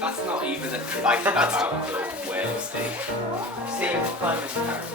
That's not even a like that's out of the Wales thing. See if the climate carrot.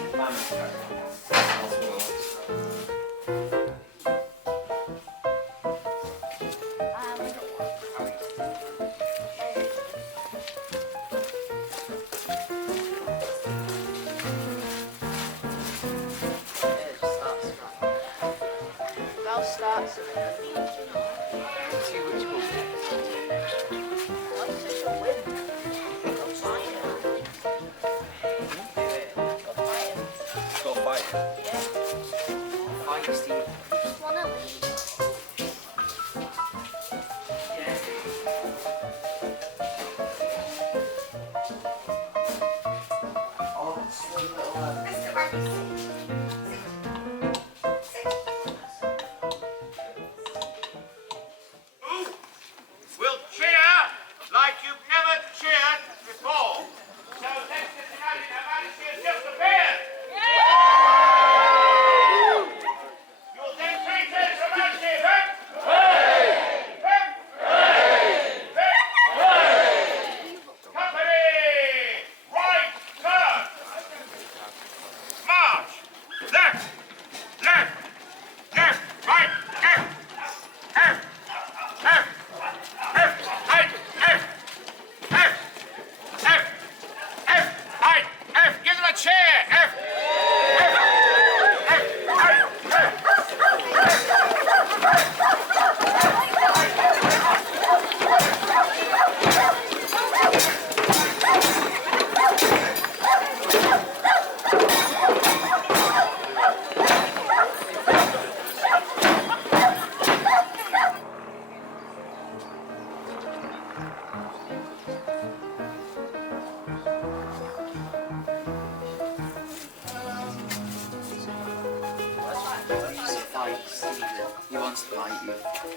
He wants to bite you.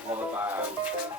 What about?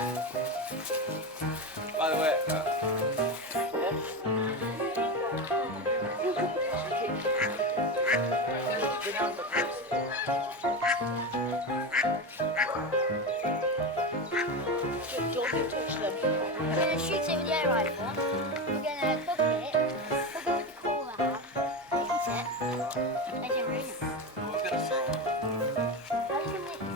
By the way, Don't you touch them. We're going to shoot it with the air rifle. We're going to cook it. Cook it with the cooler hat. Eat it. And then ruin it. we're going to throw How are you going to eat it?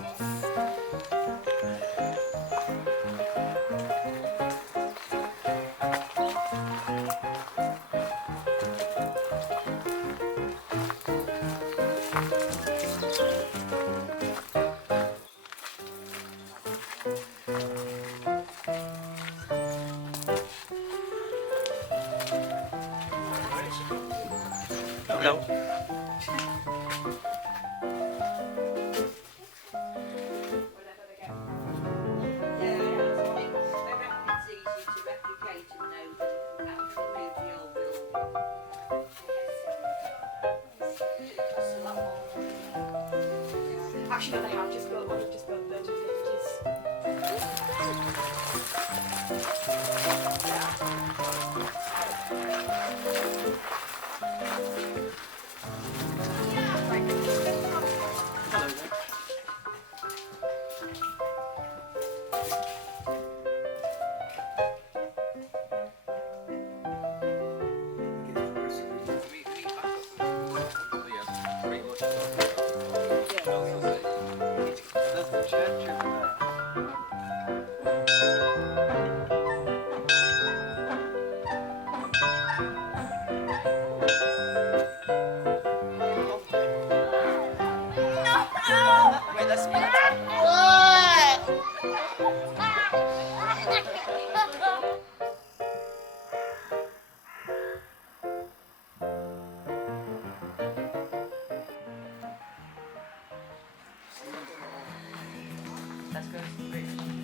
No. Actually, no, they have just built one. They've just built 30 50s. There's the church over there. Wait, let's Let's go to the bridge.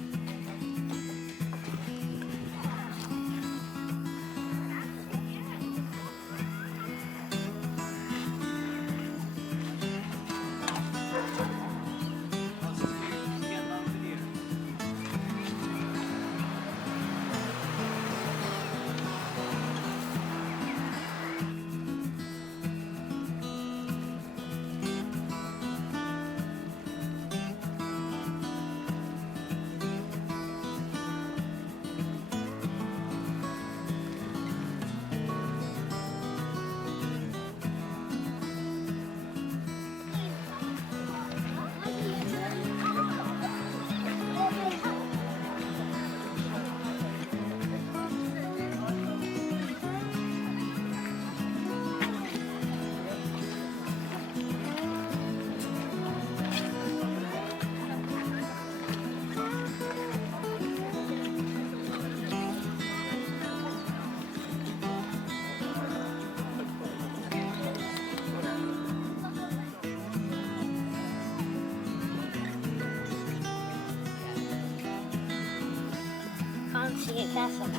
Can't see it there so much.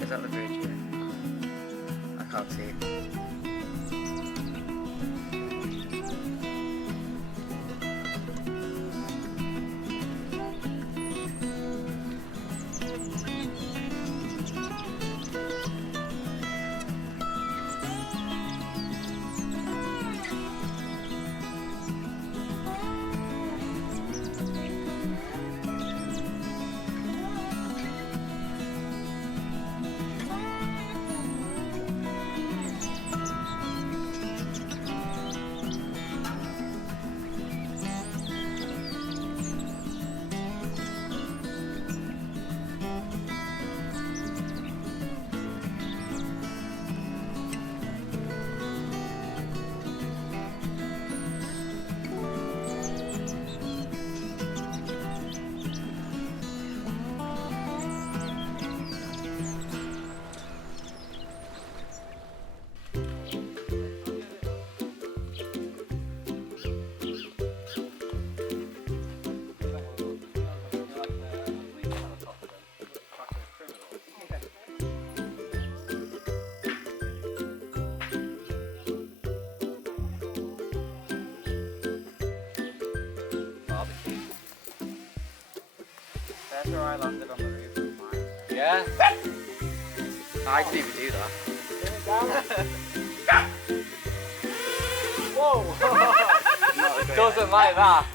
Is that the bridge? Yeah. I can't see it. There's where I landed on the roof of mine. Yeah? I didn't even do that. Whoa! Not a great Doesn't like that.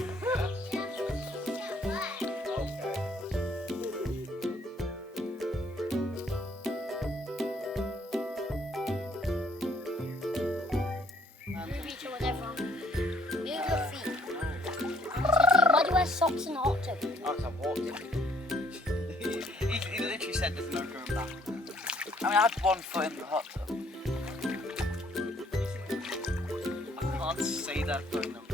Reach or whatever. Move your feet. Why do you wear socks and hot tub? Oh, 'cause I walked in. he literally said there's no going back. I mean, I had one foot in the hot tub. I can't say that foot in the